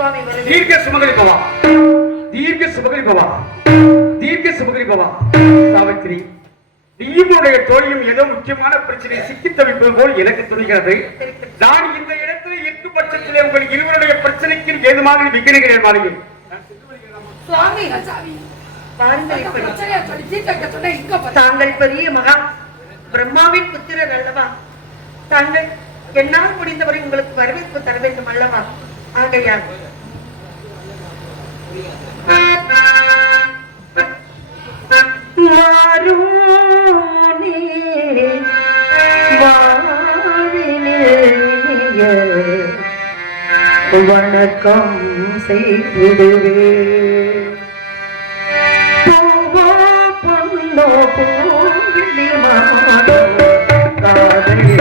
தீர்க்க சுமங்கலி பவா, தீர்க்க சுமங்கலி பவா, தீர்க்க சுமங்கலி பவா. சாவித்திரி, நீயுடைய தோழியும் ஏதோ முக்கியமான பிரச்சனை சிக்கி தவிப்பது போல் எனக்கு துணிகிறது. நான் இந்த இடத்துல இருக்கும் பட்சத்திலே உங்கள் இருவருடைய பிரச்சனைக்கு ஏதுமாக விக்கிறேன் மாளிகை. தாங்கள் பெரிய மகா பிரம்மாவின் புத்திரர் அல்லவா? தாங்கள் என்னால் முடிந்தவரை உங்களுக்கு வரவேற்பு தர வேண்டும் அல்லவா? ஆகையால் வணக்கம் செய்திடுவே பொன்னோ பூவிழி மாதோ காதலே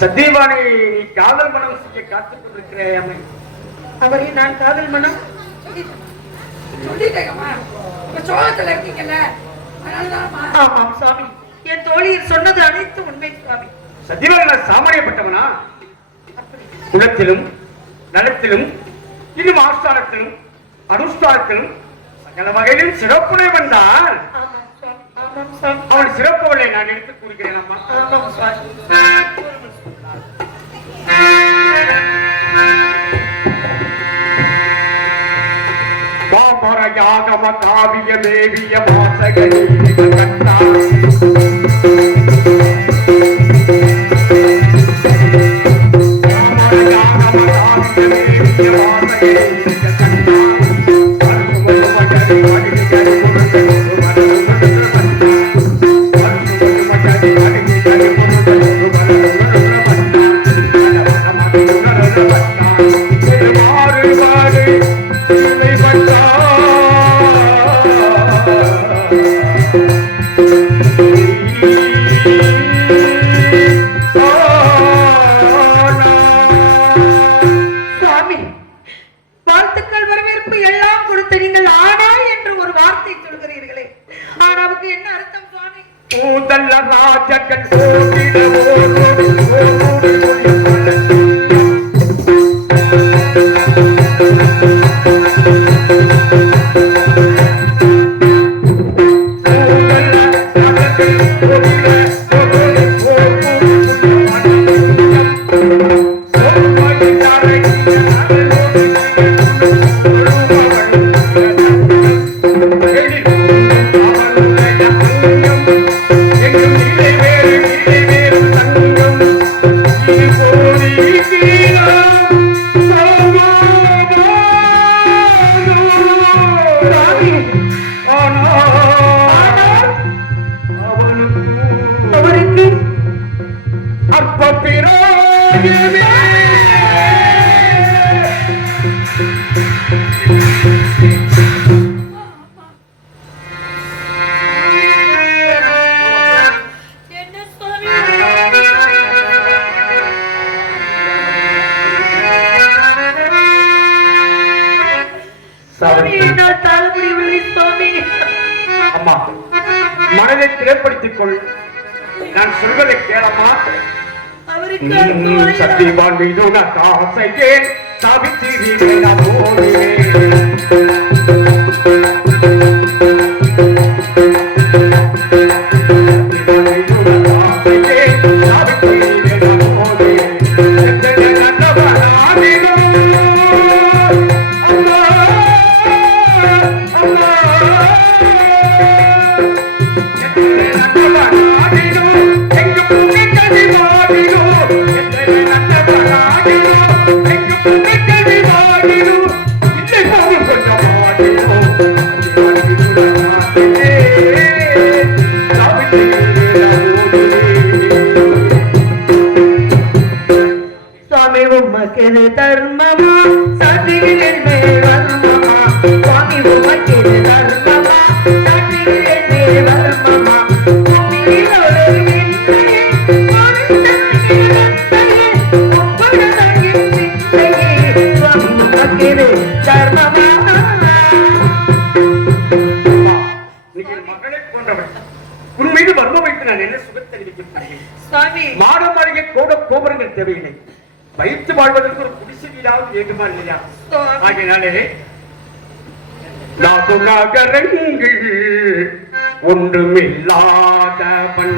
சத்தியவாணி, நீ காதல் மனம் செய்ய காத்துக் கொண்டிருக்கிறேன். அவரை நான் காதல் மனம் ஆமாம் சுவாமி, என் தோழியர் சொன்னது அனைத்து உண்மை சுவாமி. சத்தியவாணி, நான் சாமானியப்பட்டவனா? குலத்திலும் நலத்திலும் இன்னும் ஆஸ்தானத்திலும் அனுஷ்டானத்திலும் சகல வகையிலும் சிறப்புடையவன் தான். அவன் சிறப்புகளை நான் எடுத்துக் கூறுகிறேன் அம்மா. பாமரயாகம காவிய மேவிய வாசகனே கண்டா பாமரயாகம காவிய மேவிய வாசகனே கண்டா பிராயமே அம்மா மனதை திரைப்படுத்திக் கொள். நான் சொல்வதை கேளம்மா. சத்தியவான் மீது நான் ஆசையே சாவித்திரி போதே தர்மமா சாட்டியில் வர்மமா சுவாமி உமக்கெது தர்மமா சாட்டியில் வர்மமா உன் மீது வர்மம் வைத்து நான் என்ன சுகத்தை அளிக்கிறேன்? மாடம் அருகே கோபுரங்கள் தேவையில்லை. வைத்து வாழ்வதற்கு ஒரு குடிசை வீடாவது வேண்டுமா இல்லையா? ஆகினாலே நகரங்கள் ஒன்றுமில்லாதவன்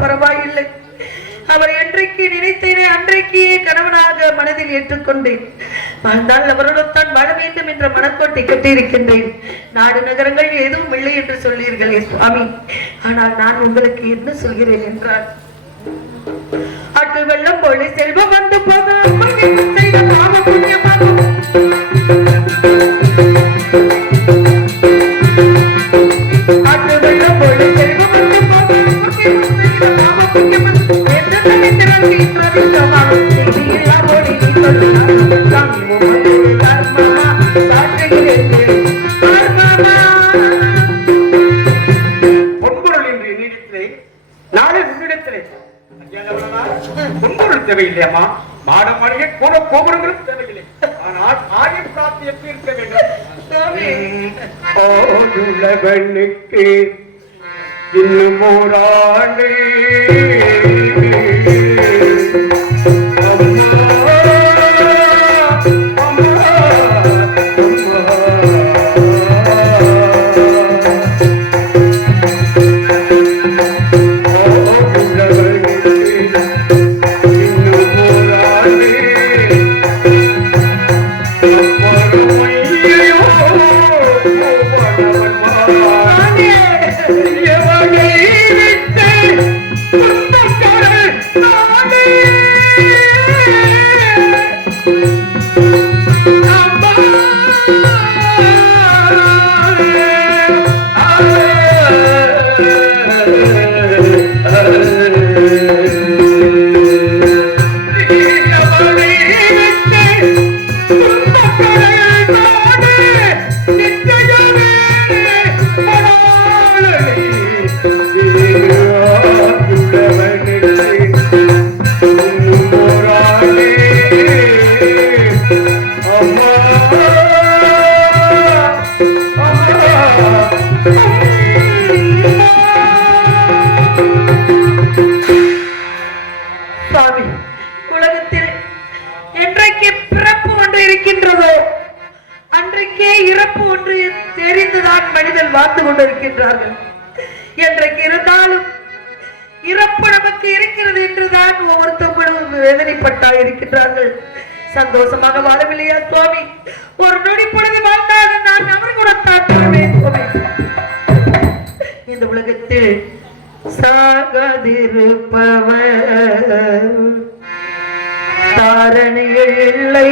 பரவாயில்லை. அவர் என்றைக்கு நினைத்தேனே அன்றைக்கே கணவனாக மனதில் ஏற்றுக்கொண்டேன். வாழ்ந்தால் அவருடன் வாழ வேண்டும் என்ற மனக்கோட்டை கட்டியிருக்கின்றேன். நாடு நகரங்கள் எதுவும் இல்லை என்று சொல்லீர்களே சுவாமி. ஆனால் நான் உங்களுக்கு என்ன சொல்கிறேன் என்றால், ஆற்று வெள்ளம் போல செல்வம் வந்து போகும் தேவையில்லையம்மா. மாடம் மாளிகை கூட கோபுரங்களும் தேவையில்லை. ஆனால் ஆரிய பிராப்தி எப்படி இருக்க வேண்டும்? இன்னும் ஓராண்டு வாழ்ந்து கொண்டிருக்கின்றார்கள். என்றைக்கு இருந்தாலும் இறப்பு நமக்கு இருக்கிறது என்றுதான் ஒவ்வொருத்தவங்களும் வேதனைப்பட்டா இருக்கின்றார்கள். சந்தோஷமாக வாழவில்லையா சுவாமி? ஒரு நொடி பொழுது வாழ்ந்தால் நான் அவர் கூட தாக்குவேன் சுவாமி. இந்த உலகத்தில் சாகாதிருப்பவர் தாரணியில் இல்லை.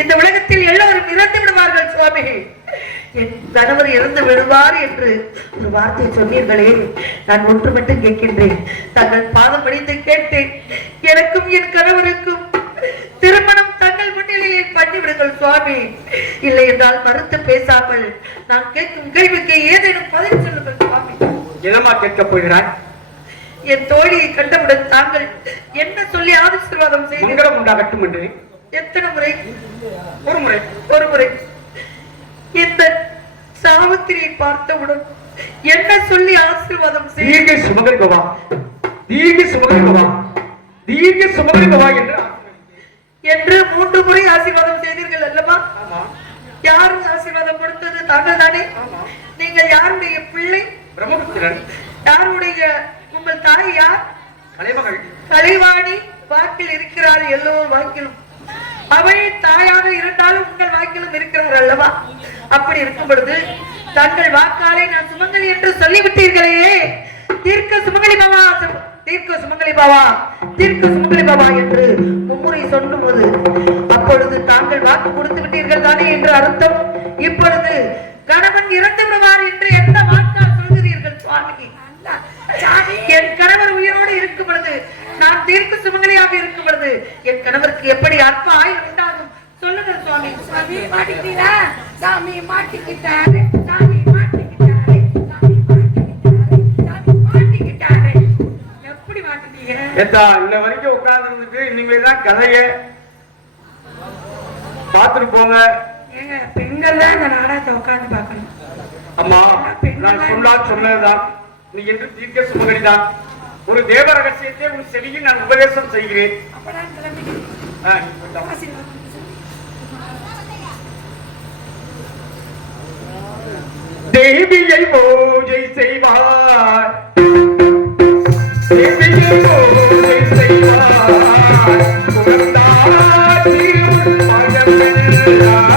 இந்த உலகத்தில் எல்லோரும் இறந்து விடுவார்கள் சுவாமி. என் கணவர் இறந்து விடுவார் என்று ஒரு வார்த்தை சொன்னீர்களே, நான் ஒன்று மட்டும் கேட்கின்றேன். தங்கள் பாதம் படித்து கேட்டேன். எனக்கும் என் கணவருக்கும் திருமணம் தங்கள் முன்னிலையில் பண்ணிவிடுங்கள் சுவாமி. இல்லை என்றால் மறுத்து பேசாமல் நான் கேட்கும் கேள்விக்கு ஏதேனும் பதில் சொல்லுங்கள் சுவாமி. என்னமா கேட்கப் போகிறாய்? என் தோழியை கண்டவுடன் தாங்கள் என்ன சொல்லி ஆசீர்வாதம் செய்து மங்களம் உண்டாகட்டும் என்று. எத்தனை முறை? ஒரு முறை. இந்த சாவித்திரியை பார்த்தவுடன் என்ன சொல்லி ஆசீர்வாதம் செய்து தீர்க்க சுமங்கலி பவா, தீர்க்க சுமங்கலி பவா, தீர்க்க சுமங்கலி பவா என்று 3 முறை ஆசீர்வாதம் செய்தீர்கள் அல்லவா? யாரு ஆசீர்வாதம் கொடுத்தது? தாங்கள் தானே. நீங்கள் யாருடைய பிள்ளை? பிரம்மபுத்திரன். யாருடைய உங்கள் தாய் யார்? கலைமகள். கலைவாணி வாக்கில் இருக்கிறார். எல்லோரும் வாக்கிலும் அவள் தாயாக இருந்தாலும் உங்கள் வாக்கிலும் இருக்கிறார் அல்லவா? அப்படி இருக்கும் பொழுது தங்கள் வாக்காலை நான் சுமங்கலி என்று சொல்லிவிட்டீர்களே, தீர்க்க சுமங்கலி பாவா, தீர்க்க சுமங்கலி பாவா, தீர்க்க சுமங்கலி பாவா என்று மும்முறை சொல்லும் போது அப்பொழுது தாங்கள் வாக்கு கொடுத்து விட்டீர்கள் தானே என்று அர்த்தம். இப்பொழுது கணவன் இறந்து விடுவார் என்று எந்த வாக்கால் சொல்கிறீர்கள் சுவாமி? என் கணவர் உயிரோடு இருக்கும் பொழுது, நான் தீர்க்க சுமங்கலியாக இருக்கும் பொழுது என் கணவருக்கு எப்படி அற்ப ஆயுள் உண்டாகும் சொல்லுங்கள் சுவாமி. சாமி மாட்டிக்கிட்டா, சாமி மாட்டிக்கிட்டாரு, சாமி மாட்டிக்கிட்டாரு, சாமி மாட்டிக்கிட்டாரு, சாமி மாட்டிக்கிட்டாரு. எப்படி மாட்டிட்டீங்க? ஏத்தா இன்ன வரைக்கும் உட்கார்ந்து இருந்துட்டு இனிமேதான் கதைய பாத்துட்டு போங்க. ஏங்க பெண்கள் தான் இந்த நாடகத்தை உட்கார்ந்து பார்க்கணும். அம்மா நான் சொன்னதுதான். நீ என்று தீர்க்க சுமங்கலிதான். ஒரு தேவ ரகசியத்தை உன் செவியில் நான் உபதேசம் செய்கிறேன். தேவியை பூஜை செய்வார், தேவியை பூஜை செய்வார், புகழ்ந்தார் திருவுள் மகமெல்லாம்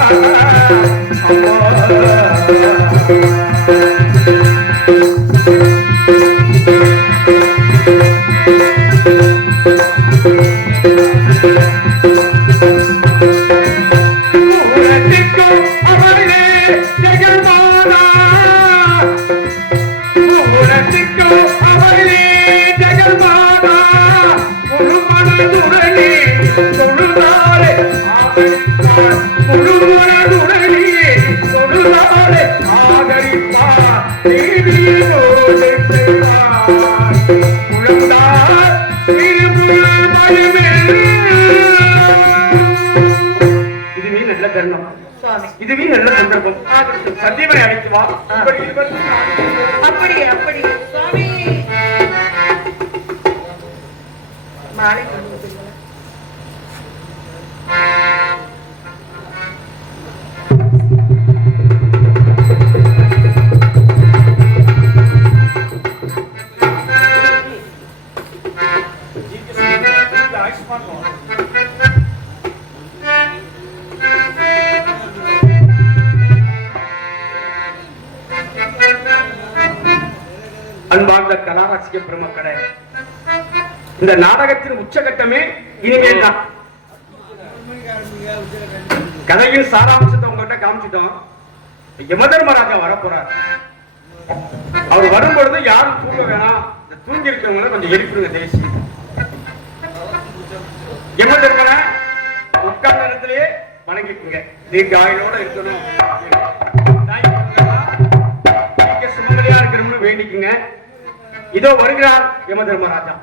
இதுவே நல்ல சந்தர்ப்பம். சந்தீபனை அழைத்து வா. அப்படியே அப்படியே சுவாமி மாலை அன்பார்ந்த கலாரசிக பெருமக்களே, இந்த நாடகத்தின் உச்சகட்டமே இனிமேல் தான். கதையின் சாராம்சத்தை உங்ககிட்ட காமிச்சிட்டோம். யமதர்மராஜா வரப்போறார். அவர் வரும்பொழுது யாரும் தூங்க வேணாம், இந்த தூங்கி இருக்கிறவங்கள கொஞ்சம் எழுப்பிடுங்க தேசி. யமதர்மரை உட்கார்ந்த இடத்திலேயே வணங்கிக்குங்க. நீங்க ஆயுளோட இருக்கணும், சுமங்கலியா இருக்கணும்னு வேண்டிக்குங்க. இதோ வருகிறார் யமதர்மராஜா.